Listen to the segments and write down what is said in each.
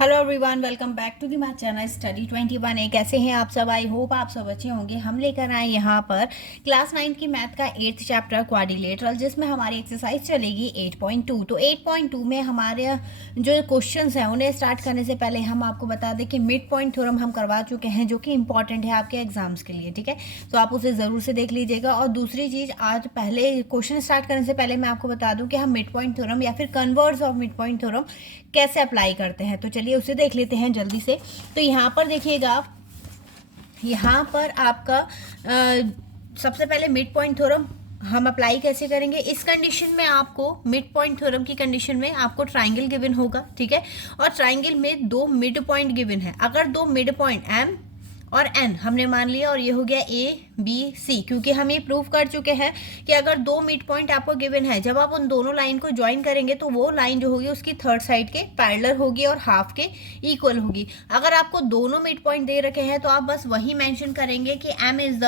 Hello everyone, welcome back to the my channel study 21। कैसे हैं आप सब? आई होप आप सब अच्छे होंगे। हम लेकर आए यहाँ पर क्लास 9 की मैथ का 8th चैप्टर क्वाड्रिलेटरल, जिसमें हमारी एक्सरसाइज चलेगी 8.2। तो 8.2 में हमारे जो क्वेश्चंस हैं उन्हें स्टार्ट करने से पहले हम आपको बता दें कि मिड पॉइंट थ्योरम हम करवा चुके हैं, जो कि इंपॉर्टेंट है आपके एग्जाम्स के लिए। ठीक है, तो आप उसे ज़रूर से देख लीजिएगा। और दूसरी चीज़, आज पहले क्वेश्चन स्टार्ट करने से पहले मैं आपको बता दूँ कि हम मिड पॉइंट थ्योरम या फिर converse of mid point theorem कैसे अप्लाई करते हैं। तो चलिए उसे देख लेते हैं जल्दी से। तो यहाँ पर देखिएगा, यहाँ पर आपका सबसे पहले मिड पॉइंट थ्योरम हम अप्लाई कैसे करेंगे। इस कंडीशन में आपको मिड पॉइंट थ्योरम की कंडीशन में आपको ट्राइंगल गिवन होगा। ठीक है, और ट्राइंगल में दो मिड पॉइंट गिवन है। अगर दो मिड पॉइंट एम और एन हमने मान लिया, और ये हो गया ए बी सी, क्योंकि हम ये प्रूव कर चुके हैं कि अगर दो मिड पॉइंट आपको गिवन है, जब आप उन दोनों लाइन को ज्वाइन करेंगे तो वो लाइन जो होगी उसकी थर्ड साइड के पैरेलल होगी और हाफ के इक्वल होगी। अगर आपको दोनों मिड पॉइंट दे रखे हैं तो आप बस वही मेंशन करेंगे कि M is the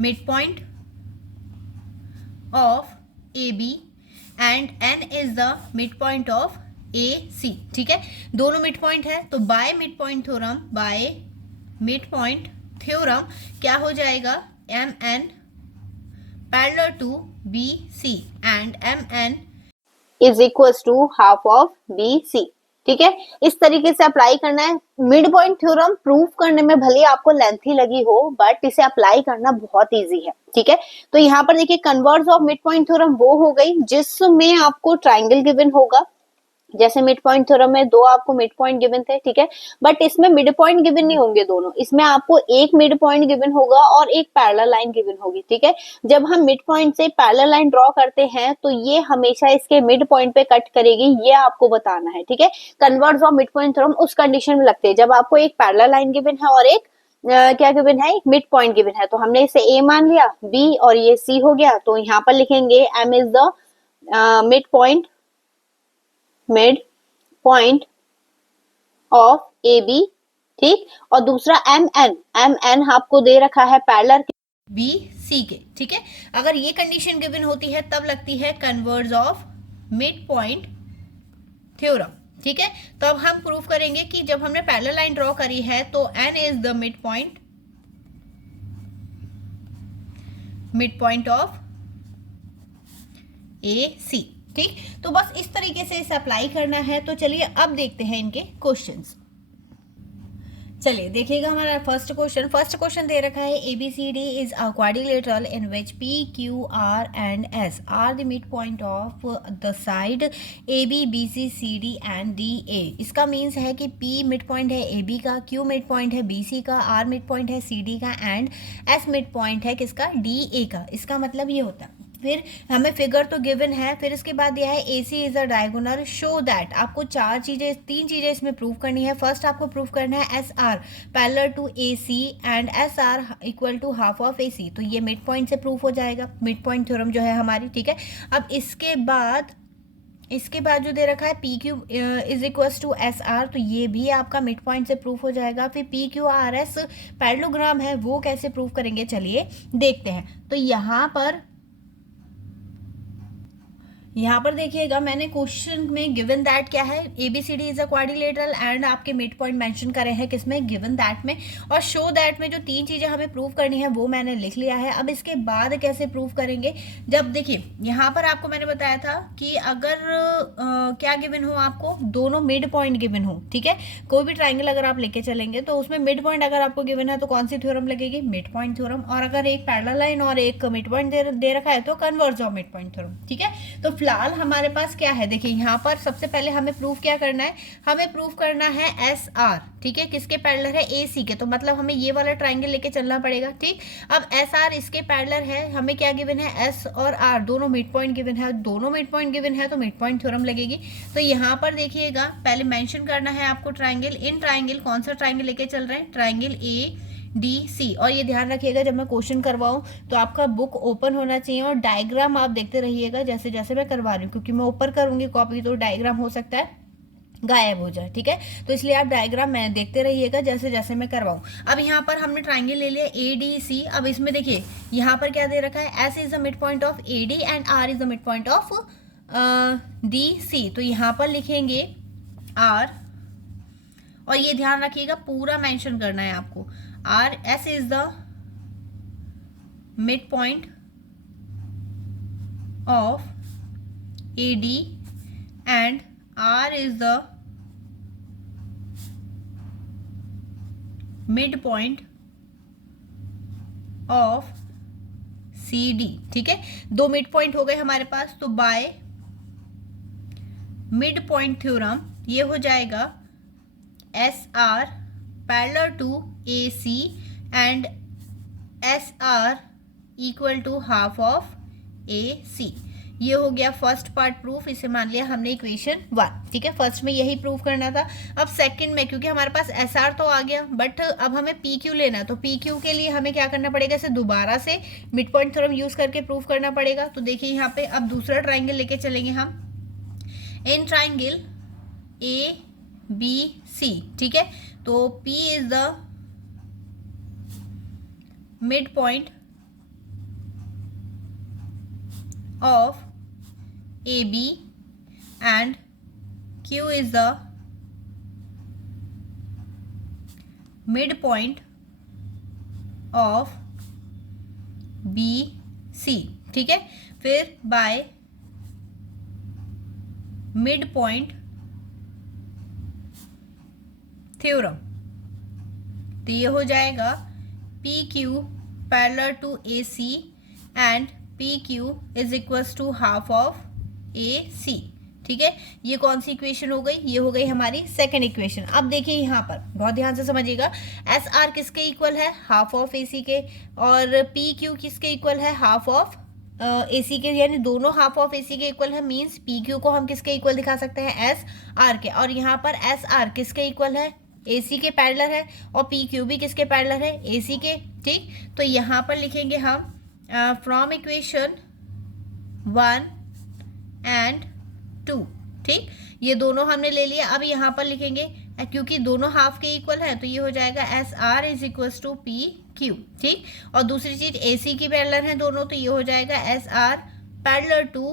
mid point of A B and N is the mid point of A C. ठीक है, दोनों मिड पॉइंट है, तो by mid point theorem, by mid point theorem क्या हो जाएगा, M N parallel to B C and M N is equal to half of B C. ठीक है, इस तरीके से अप्लाई करना है। मिड पॉइंट थ्योरम प्रूव करने में भले आपको लेंथी लगी हो, बट इसे अप्लाई करना बहुत इजी है। ठीक है, तो यहाँ पर देखिए converse of mid point theorem वो हो गई जिसमें आपको ट्राइंगल गिवन होगा। जैसे मिड पॉइंट थ्योरम में दो आपको मिड पॉइंट गिवन थे। ठीक है, बट इसमें मिड पॉइंट गिवन नहीं होंगे दोनों, इसमें आपको एक मिड पॉइंट गिवन होगा और एक पैरेलल लाइन गिवन होगी। ठीक है, जब हम मिड पॉइंट से पैरेलल लाइन ड्रॉ करते हैं तो ये हमेशा इसके मिड पॉइंट पे कट करेगी, ये आपको बताना है। ठीक है, converse of mid point theorem उस कंडीशन में लगते हैं जब आपको एक पैरेलल लाइन गिवन है और एक क्या गिवन है, एक मिड पॉइंट गिवन है। तो हमने इसे ए मान लिया, बी और ये सी हो गया, तो यहाँ पर लिखेंगे M is the mid point of A B. ठीक, और दूसरा एम एन आपको दे रखा है पैरेलल बी सी के। ठीक है, अगर ये कंडीशन गिवन होती है तब लगती है converse of mid point theorem. ठीक है, तो अब हम प्रूव करेंगे कि जब हमने पैरेलल लाइन ड्रॉ करी है तो N is the mid point of A C. ठीक, तो बस इस तरीके से इसे अप्लाई करना है। तो चलिए अब देखते हैं इनके क्वेश्चंस। चलिए देखिएगा, हमारा फर्स्ट क्वेश्चन दे रखा है A B C D is a quadrilateral in which P Q R and S are the mid point of the side A B B C C D and D A. इसका means है कि P mid point है A B का, Q mid point है B C का, R mid point है C D का and S mid point है किसका, डी ए का। इसका मतलब ये होता है, फिर हमें फिगर तो गिवन है, फिर इसके बाद दिया है A C is a diagonal, show that. आपको तीन चीजें इसमें प्रूव करनी है। फर्स्ट आपको प्रूव करना है S R parallel to A C and S R equal to half of A C. तो ये मिड पॉइंट से प्रूफ हो जाएगा, मिड पॉइंट थ्योरम जो है हमारी। ठीक है, अब इसके बाद जो दे रखा है P Q is equal to S R, तो ये भी आपका मिड पॉइंट से प्रूफ हो जाएगा। फिर P Q R S parallelogram है, वो कैसे प्रूव करेंगे, चलिए देखते हैं। तो यहाँ पर देखिएगा, मैंने क्वेश्चन में गिवन दैट क्या है, A B C D is a quadrilateral and आपके मिड पॉइंट मेंशन करे हैं किसमें, गिवन दैट में। और शो दैट में जो तीन चीजें हमें प्रूव करनी है वो मैंने लिख लिया है। अब इसके बाद कैसे प्रूव करेंगे, जब देखिए यहाँ पर आपको मैंने बताया था कि अगर क्या गिवन हो, आपको दोनों मिड पॉइंट गिवन हो। ठीक है, कोई भी ट्राइंगल अगर आप लेके चलेंगे तो उसमें मिड पॉइंट अगर आपको गिवन है तो कौन सी थ्योरम लगेगी, मिड पॉइंट थ्योरम। और अगर एक पैरेलल लाइन और एक मिड पॉइंट दे रखा है तो converse of mid point theorem. ठीक है, तो फिलहाल हमारे पास क्या है, देखिए यहाँ पर सबसे पहले हमें प्रूफ क्या करना है, हमें प्रूफ करना है एस आर। ठीक है, किसके पैरेलल है, ए सी के, तो मतलब हमें ये वाला ट्राइंगल लेके चलना पड़ेगा। ठीक, अब एस आर इसके पैरेलल है, हमें क्या गिवन है, एस और आर दोनों मिड पॉइंट गिवन है, दोनों मिड पॉइंट गिवन है तो मिड पॉइंट थ्योरम लगेगी। तो यहाँ पर देखिएगा, पहले मेंशन करना है आपको ट्राइंगल। इन ट्राइंगल कौन सा ट्राइंगल लेके चल रहे हैं, ट्राइंगल ए डी सी। और ये ध्यान रखिएगा, जब मैं क्वेश्चन करवाऊं तो आपका बुक ओपन होना चाहिए और डायग्राम आप देखते रहिएगा जैसे जैसे मैं करवा रही हूँ, क्योंकि मैं ऊपर करूंगी कॉपी तो डायग्राम हो सकता है गायब हो जाए। ठीक है, तो इसलिए आप डायग्राम मैं देखते रहिएगा जैसे जैसे मैं करवाऊं। अब यहाँ पर हमने ट्राइंगल ले लिया ए डी सी। अब इसमें देखिए यहाँ पर क्या दे रखा है, S is the mid point of A D and R is the mid point of D C, तो यहाँ पर लिखेंगे आर, और ये ध्यान रखिएगा पूरा मेंशन करना है आपको। R S is the mid point of A D and R is the mid point of C D. ठीक है, दो मिड पॉइंट हो गए हमारे पास, तो बाय मिड पॉइंट थ्योरम ये हो जाएगा S R parallel to A C and S R equal to half of A C. ये हो गया फर्स्ट पार्ट प्रूफ, इसे मान लिया हमने इक्वेशन 1। ठीक है, फर्स्ट में यही प्रूफ करना था। अब सेकंड में, क्योंकि हमारे पास एस आर तो आ गया, बट अब हमें पी क्यू लेना है, तो पी क्यू के लिए हमें क्या करना पड़ेगा, इसे दोबारा से मिड पॉइंट थ्योरम यूज करके प्रूफ करना पड़ेगा। तो देखिए यहाँ पे अब दूसरा ट्राइंगल लेके चलेंगे हम, in triangle A B C. ठीक है, तो P is the mid point of AB and Q is the midpoint of BC। ठीक है, फिर बाय मिड पॉइंट थ्योरम, तो ये हो जाएगा PQ parallel to AC and PQ is equals to half of AC। ठीक है, ये कौन सी इक्वेशन हो गई, ये हो गई हमारी सेकंड इक्वेशन। अब देखिए यहाँ पर बहुत ध्यान से समझिएगा, SR किसके इक्वल है, हाफ ऑफ AC के, और PQ किसके इक्वल है, हाफ ऑफ AC के, यानी दोनों हाफ ऑफ AC के इक्वल है। मींस PQ को हम किसके इक्वल दिखा सकते हैं, SR के, और यहाँ पर SR किसके इक्वल है, AC के पैरेलल है, और PQ भी किसके पैरेलल है, AC के। ठीक, तो यहाँ पर लिखेंगे हम फ्रॉम इक्वेशन 1 एंड 2। ठीक, ये दोनों हमने ले लिया। अब यहाँ पर लिखेंगे, क्योंकि दोनों हाफ के इक्वल है, तो ये हो जाएगा S R is equals to P Q. ठीक, और दूसरी चीज ए सी की पैरेलल है दोनों, तो ये हो जाएगा S R parallel to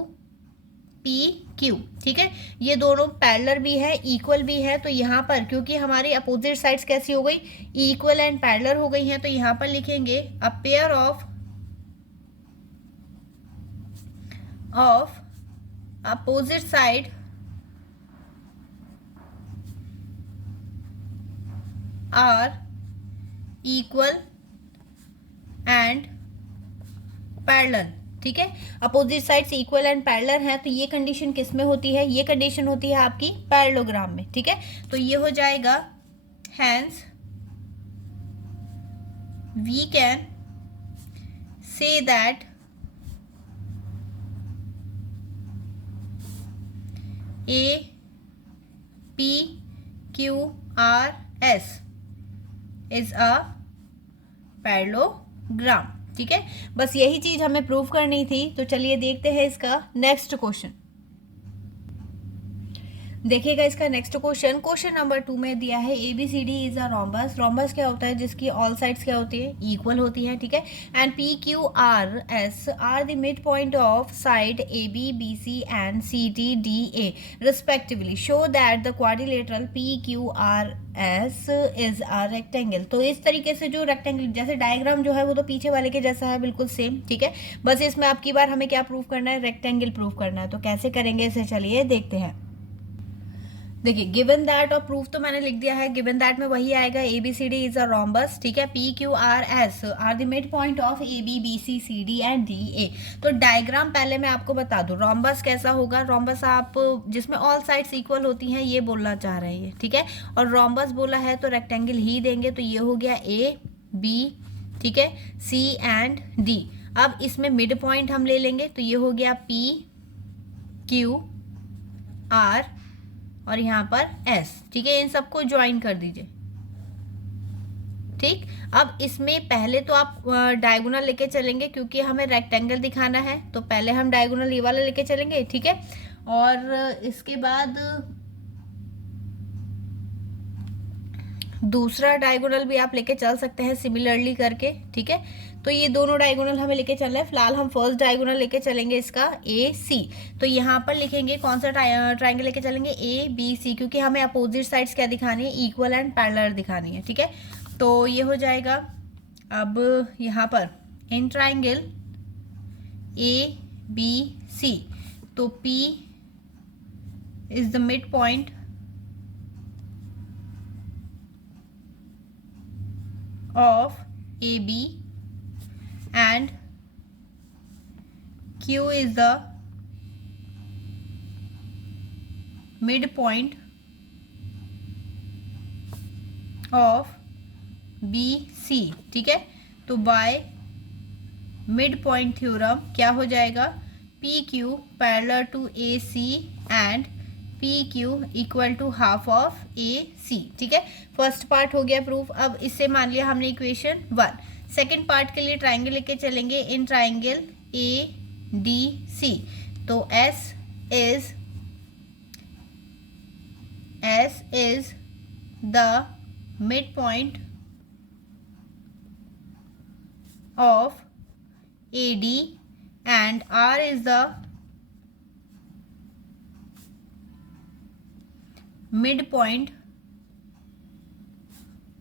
P Q. ठीक है, ये दोनों पैरेलल भी है, इक्वल भी है, तो यहाँ पर क्योंकि हमारी अपोजिट साइड्स कैसी हो गई, इक्वल एंड पैरेलल हो गई हैं, तो यहाँ पर लिखेंगे a pair of opposite side are equal and parallel। ठीक है, opposite sides equal and parallel है, तो ये कंडीशन किस में होती है, ये कंडीशन होती है आपकी पैरेललोग्राम में। ठीक है, तो ये हो जाएगा hence we can say that A P Q R S is a parallelogram. ठीक है, बस यही चीज हमें प्रूव करनी थी। तो चलिए देखते हैं इसका नेक्स्ट क्वेश्चन। देखिएगा इसका नेक्स्ट क्वेश्चन, क्वेश्चन नंबर 2 में दिया है ABCD is a rhombus. Rhombus क्या होता है, जिसकी ऑल साइड्स क्या होती है, इक्वल होती है। ठीक है, and PQRS are the mid point of side AB BC and CTDA respectively. Show that the quadrilateral PQRS is a rectangle. तो इस तरीके से जो रेक्टेंगल, जैसे डायग्राम जो है वो तो पीछे वाले के जैसा है, बिल्कुल सेम। ठीक है, बस इसमें अब की बार हमें क्या प्रूव करना है, रेक्टेंगल प्रूव करना है। तो कैसे करेंगे इसे, चलिए देखते हैं। देखिए गिवन दैट, और प्रूफ तो मैंने लिख दिया है, गिवन दैट में वही आएगा ABCD इज अ रोम्बस। ठीक है, PQRS are the mid point of AB BC CD and DA। तो डायग्राम पहले मैं आपको बता दूं, रोम्बस कैसा होगा। रोम्बस आप जिसमें ऑल साइड्स इक्वल होती हैं, ये बोलना चाह रहे हैं। ठीक है, और रोम्बस बोला है तो रेक्टेंगल ही देंगे, तो ये हो गया AB, ठीक है, C एंड D। अब इसमें मिड पॉइंट हम ले लेंगे, तो ये हो गया PQR और यहाँ पर S। ठीक है, इन सबको ज्वाइन कर दीजिए। ठीक, अब इसमें पहले तो आप डायगोनल लेके चलेंगे, क्योंकि हमें रेक्टेंगल दिखाना है, तो पहले हम डायगोनल ये वाला लेके चलेंगे। ठीक है, और इसके बाद दूसरा डायगोनल भी आप लेके चल सकते हैं सिमिलरली करके, ठीक है। तो ये दोनों डायगोनल हमें लेके चलना है। फिलहाल हम फर्स्ट डायगोनल लेके चलेंगे इसका ए सी। तो यहाँ पर लिखेंगे कौन सा ट्राइंगल लेके चलेंगे, ए बी सी, क्योंकि हमें अपोजिट साइड्स क्या दिखानी है, इक्वल एंड पैरेलल दिखानी है, ठीक है। तो ये हो जाएगा। अब यहाँ पर इन ट्राइंगल ए बी सी, तो P is the mid point of AB and Q is the midpoint of BC, ठीक है। तो बाय मिड पॉइंट थ्योरम क्या हो जाएगा, PQ parallel to AC and PQ equal to half of AC, ठीक है। First part हो गया प्रूफ। अब इससे मान लिया हमने इक्वेशन 1। सेकंड पार्ट के लिए ट्राइंगल लेके चलेंगे इन ट्राइंगल ADC। तो S is the midpoint of AD and R is the midpoint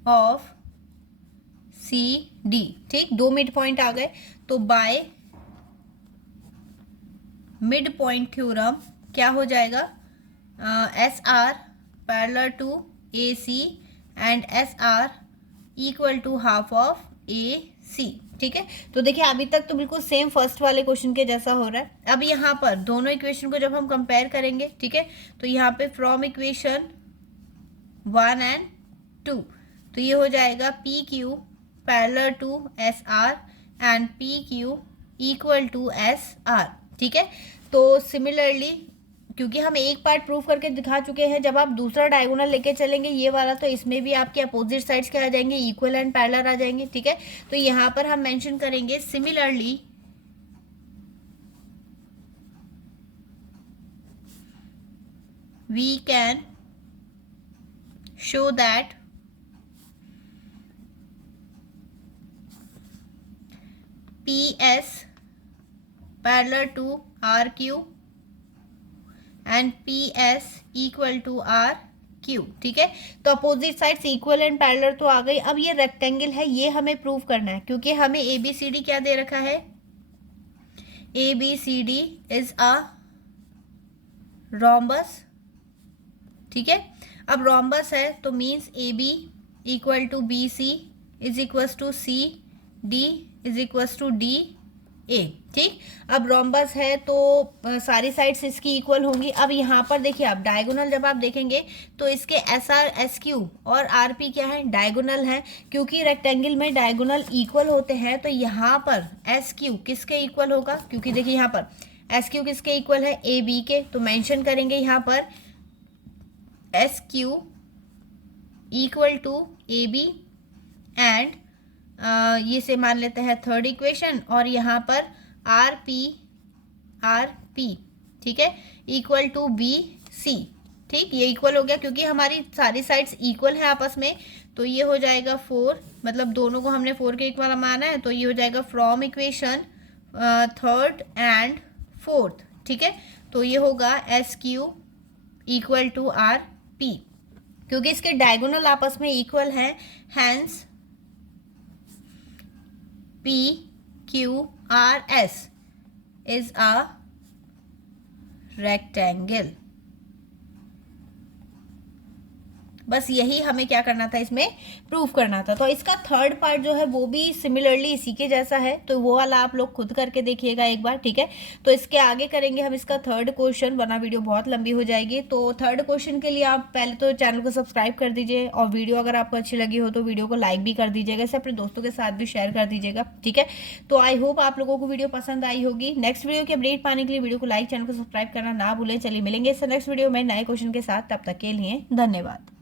of CD, ठीक। दो मिड पॉइंट आ गए। तो बाय मिड पॉइंट थ्योरम क्या हो जाएगा, SR parallel to AC and SR equal to half of AC, ठीक है। तो देखिए अभी तक तो बिल्कुल सेम फर्स्ट वाले क्वेश्चन के जैसा हो रहा है। अब यहाँ पर दोनों इक्वेशन को जब हम कंपेयर करेंगे, ठीक है, तो यहाँ पे फ्रॉम इक्वेशन 1 एंड 2, तो ये हो जाएगा PQ parallel to SR and PQ equal to SR, ठीक है। तो सिमिलरली क्योंकि हम एक पार्ट प्रूव करके दिखा चुके हैं, जब आप दूसरा डायगोनल लेके चलेंगे ये वाला, तो इसमें भी आपके अपोजिट साइड्स क्या आ जाएंगे, इक्वल एंड पैरेलल आ जाएंगे, ठीक है। तो यहाँ पर हम मेंशन करेंगे similarly we can show that PS parallel to RQ and PS equal to RQ, ठीक है। तो opposite sides equal and parallel तो आ गई। अब ये रेक्टेंगल है, ये हमें प्रूव करना है, क्योंकि हमें ABCD क्या दे रखा है, ABCD इज अ रोम्बस, ठीक है। अब रोम्बस है तो means AB equal to BC is equals to CD is equals to DA, ठीक। अब रोम्बस है तो सारी साइड्स इसकी इक्वल होंगी। अब यहाँ पर देखिए आप डायगोनल जब आप देखेंगे तो इसके SR SQ और RP क्या है, डायगोनल है। क्योंकि रेक्टेंगल में डायगोनल इक्वल होते हैं तो यहाँ पर SQ किसके इक्वल होगा, क्योंकि देखिए यहाँ पर SQ किसके इक्वल है, AB के। तो मेंशन करेंगे यहाँ पर SQ equal to AB and ये से मान लेते हैं थर्ड इक्वेशन, और यहाँ पर RP, ठीक है, इक्वल टू BC, ठीक। ये इक्वल हो गया क्योंकि हमारी सारी साइड्स इक्वल है आपस में। तो ये हो जाएगा 4, मतलब दोनों को हमने 4 के इक्वल माना है। तो ये हो जाएगा from equation third and fourth, ठीक है। तो ये होगा SQ इक्वल टू RP, क्योंकि इसके डायगोनल आपस में इक्वल है, hence PQRS is a rectangle। बस यही हमें क्या करना था, इसमें प्रूफ करना था। तो इसका थर्ड पार्ट जो है वो भी सिमिलरली इसी के जैसा है, तो वो वाला आप लोग खुद करके देखिएगा एक बार, ठीक है। तो इसके आगे करेंगे हम इसका थर्ड क्वेश्चन, वरना वीडियो बहुत लंबी हो जाएगी। तो थर्ड क्वेश्चन के लिए आप पहले तो चैनल को सब्सक्राइब कर दीजिए, और वीडियो अगर आपको अच्छी लगी हो तो वीडियो को लाइक भी कर दीजिएगा, इसे अपने दोस्तों के साथ भी शेयर कर दीजिएगा, ठीक है। तो आई होप आप लोगों को वीडियो पसंद आई होगी। नेक्स्ट वीडियो की अपडेट पाने के लिए वीडियो को लाइक, चैनल को सब्सक्राइब करना ना भूलें। चलिए मिलेंगे इस नेक्स्ट वीडियो में नए क्वेश्चन के साथ, तब तक के लिए धन्यवाद।